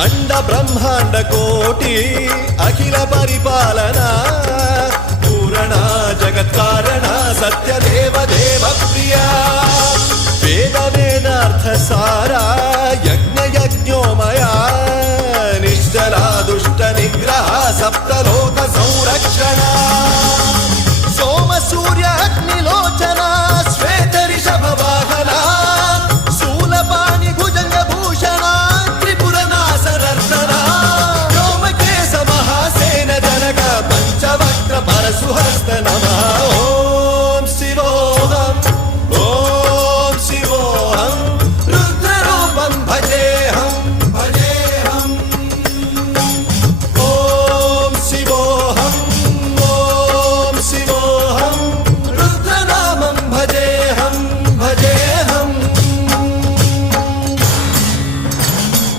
అండ బ్రహ్మాండ కోటి అఖిల పరిపాలన పూరణ జగత్కారణ సత్యదేవ దేవ ప్రియ వేద వేదార్థ సారా యజ్ఞ యజ్ఞోమయ నిశ్చలా దుష్ట నిగ్రహ సప్తలోక సంరక్షణ